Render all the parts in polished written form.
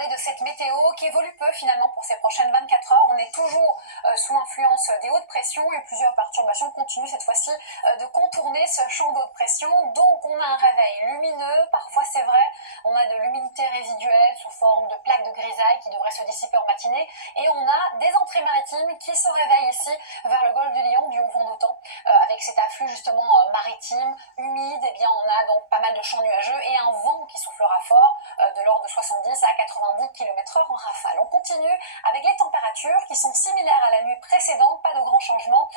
parler de cette météo qui évolue peu finalement pour ces prochaines 24 heures. On est toujours sous l'influence des hautes pressions et plusieurs perturbations continuent cette fois-ci de contourner ce champ de haute pression. Donc on a un réveil lumineux, parfois c'est vrai, on a de l'humidité résiduelle sous forme de plaques de grisaille qui devraient se dissiper en matinée et on a des entrées maritimes qui se réveillent ici vers le golfe du Lion du haut vent d'automne avec cet afflux justement maritime, humide. Et bien on a donc pas mal de champs nuageux et un vent qui soufflera fort de l'ordre de 70 à 90 km/h en rafale. On continue avec les températures qui sont similaires à la nuit précédente, pas de grands changements,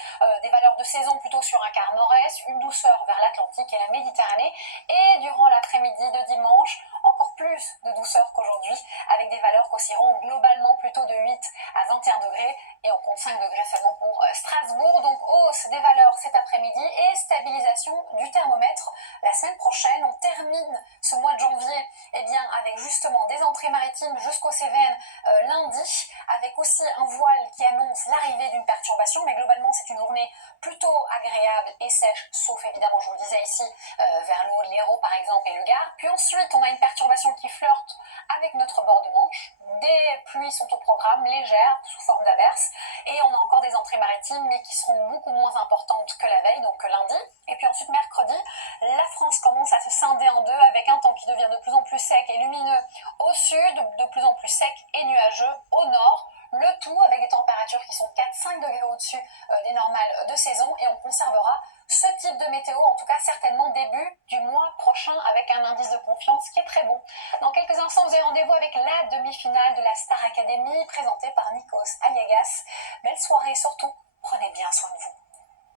des valeurs de saison plutôt sur un quart nord-est, une douceur vers l'Atlantique et la Méditerranée, et durant l'après-midi de dimanche, encore plus de douceur qu'aujourd'hui, avec des valeurs qui oscilleront globalement plutôt de 8 à 21 degrés, et on compte 5 degrés seulement pour Strasbourg. Donc hausse des valeurs cet après-midi et stabilisation du thermomètre la semaine prochaine. On termine ce mois de janvier avec justement des entrées maritimes jusqu'aux Cévennes lundi, avec aussi un voile qui annonce l'arrivée d'une perturbation, mais globalement c'est une journée plutôt agréable et sèche, sauf évidemment, je vous le disais ici, vers le haut de l'Hérault par exemple et le Gard. Puis ensuite on a une perturbation qui flirte avec notre bord de Manche. Des pluies sont au programme, légères, sous forme d'averses, et on a encore des entrées maritimes, mais qui seront beaucoup moins importantes que la veille, donc que lundi. Et puis ensuite, mercredi, la France commence à se scinder en deux, avec un temps qui devient de plus en plus sec et lumineux au sud, de plus en plus sec et nuageux au nord. Le tout avec des températures qui sont 4-5 degrés au-dessus des normales de saison, et on conservera ce type de météo, en tout cas certainement